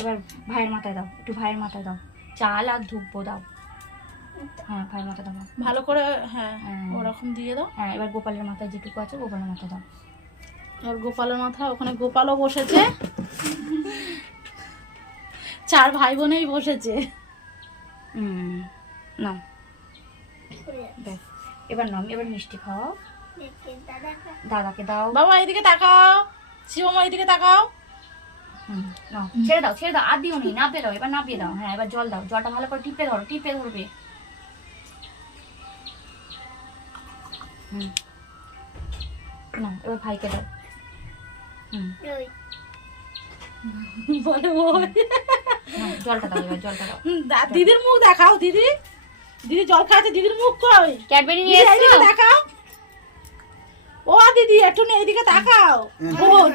এবার ভাইয়ের মাথায় দাও, একটু ভাইয়ের মাথায় দাও, চাল আর ধূপ দাও। হ্যাঁ ভাইয়ের মাথায় দাও ভালো করে। হ্যাঁ ওরকম দিয়ে দাও। হ্যাঁ এবার গোপালের মাথায় যেটুকু আছে গোপালের মাথায় দাও। আর গোপালের মাথা, ওখানে গোপালও বসেছে, 4 ভাই বোনেই বসেছে। নাও ব্যাস, এবার নাও, এবার মিষ্টি খাও, দাদাকে দাও। বাবা এইদিকে তাকাও, শিবমা এইদিকে তাকাও। নাও ছেড়ে দাও, ছেড়ে দাও, আর দিও নি, নাপিয়ে দাও, এবার নাপিয়ে দাও। হ্যাঁ এবার জল দাও, জলটা ভালো করে টিপে ধরো, টিপে ধরবে। না এবার ভাইকে দাও। বলে জলটা দাও, এবার জলটা দাও। দিদির মুখ দেখাও, দিদি জল খাচ্ছে, দিদির মুখ কই? ক্যাডবেরি নিয়ে এসেছো, দেখাও। ও দিদি একটু এইদিকে তাকাও। বোন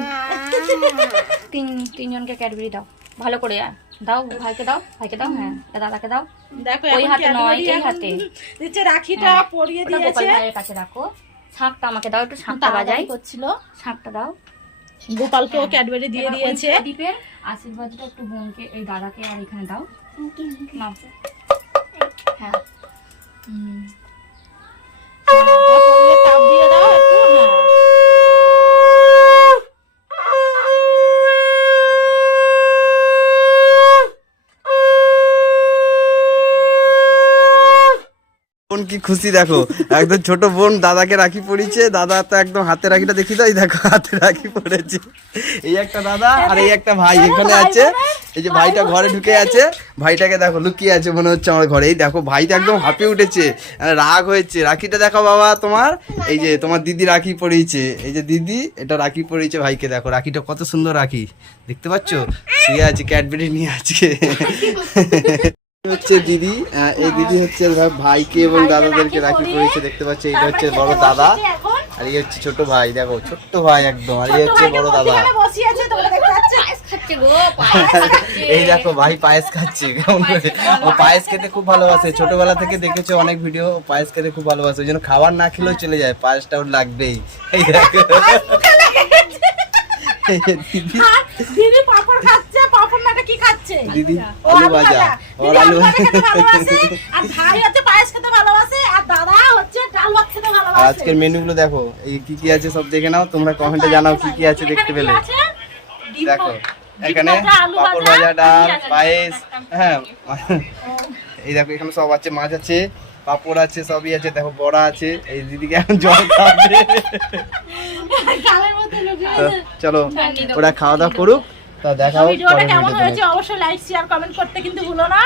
তিনজনকে ক্যাডবেরি দাও, ভালো করে দাও, ভাইকে দাও, ভাইকে দাও। হ্যাঁ দাদাকে দাও। দেখো ওই হাতে নয়, এই হাতে দিচ্ছে, রাখিটা পরিয়ে দিয়েছে। গোপাল ভাইয়ের কাছে রাখো। শাঁখটা আমাকে দাও, একটু শাঁখটা বাজাই করছিল। শাঁখটা দাও। গোপালকে ও ক্যাডবেরি দিয়ে দিয়েছে। দীপের আশীর্বাদটা একটু বোনকে, এই দাদাকে আর এখানে দাও। নাও। হ্যাঁ তাপ দিয়ে দাও একটু। বোন কি খুশি দেখো, একদম ছোট বোন দাদাকে রাখি পড়িয়েছে। দাদা তো একদম হাতে রাখিটা দেখি তো, এই দেখো হাতে রাখি পড়েছে। এই একটা দাদা আর এই একটা ভাই এখানে আছে। এই যে ভাইটা ঘরে ঢুকে আছে, ভাইটাকে দেখো লুকিয়ে আছে মনে হচ্ছে আমার ঘরে। এই দেখো ভাইটা একদম হাঁপিয়ে উঠেছে, রাগ হয়েছে। রাখিটা দেখো বাবা তোমার, এই যে তোমার দিদি রাখি পরিয়েছে। এই যে দিদি এটা রাখি পরিয়েছে ভাইকে, দেখো রাখিটা কত সুন্দর রাখি, দেখতে পাচ্ছ? শুয়ে আছে, ক্যাডবেরি নিয়ে আজকে হচ্ছে দিদি। এই দিদি হচ্ছে ভাইকে এবং দাদাদেরকে রাখি পরিয়েছে, দেখতে পাচ্ছি। এটা হচ্ছে বড় দাদা আর এই হচ্ছে ছোট ভাই, দেখো ছোট্ট ভাই একদম। আর এই হচ্ছে বড় দাদা। এই দেখো ভাই পায়েস খাচ্ছে, ও পায়েস খেতে খুব ভালোবাসে, ছোটবেলা থেকে দেখেছো অনেক ভিডিও, পায়েস খেতে খুব ভালোবাসে। ওই জন্য খাবার না খেলেও চলে যায়, পায়েসটা ওর লাগবেই। এই দেখো দিদি পাপড় খাচ্ছে, পাপড় নাটা কি খাচ্ছে? দিদি আলু ভাজা, ওর আলু ভালোবাসে। আর ভাই হচ্ছে পায়েস খেতে ভালোবাসে, আর দাদা হচ্ছে ডাল ভাত খেতে ভালোবাসে। আজকের মেনুগুলো দেখো, এই কি কি আছে সব দেখে নাও, তোমরা কমেন্টে জানাও কি কি আছে দেখতে পেলে। দেখো এখানে পাপড় ভাজা, ডাল, পায়েস। হ্যাঁ এই দেখো এখানে সব আছে, মাছ আছে, পাপড় আছে, সবই আছে। দেখো বড়া আছে। এই দিদিকে এখন জল খাবে। চলো ওরা খাওয়া দাওয়া করুক, তা দেখাও। ভিডিওটা কেমন হয়েছে অবশ্যই লাইক শেয়ার কমেন্ট করতে কিন্তু ভুলো না।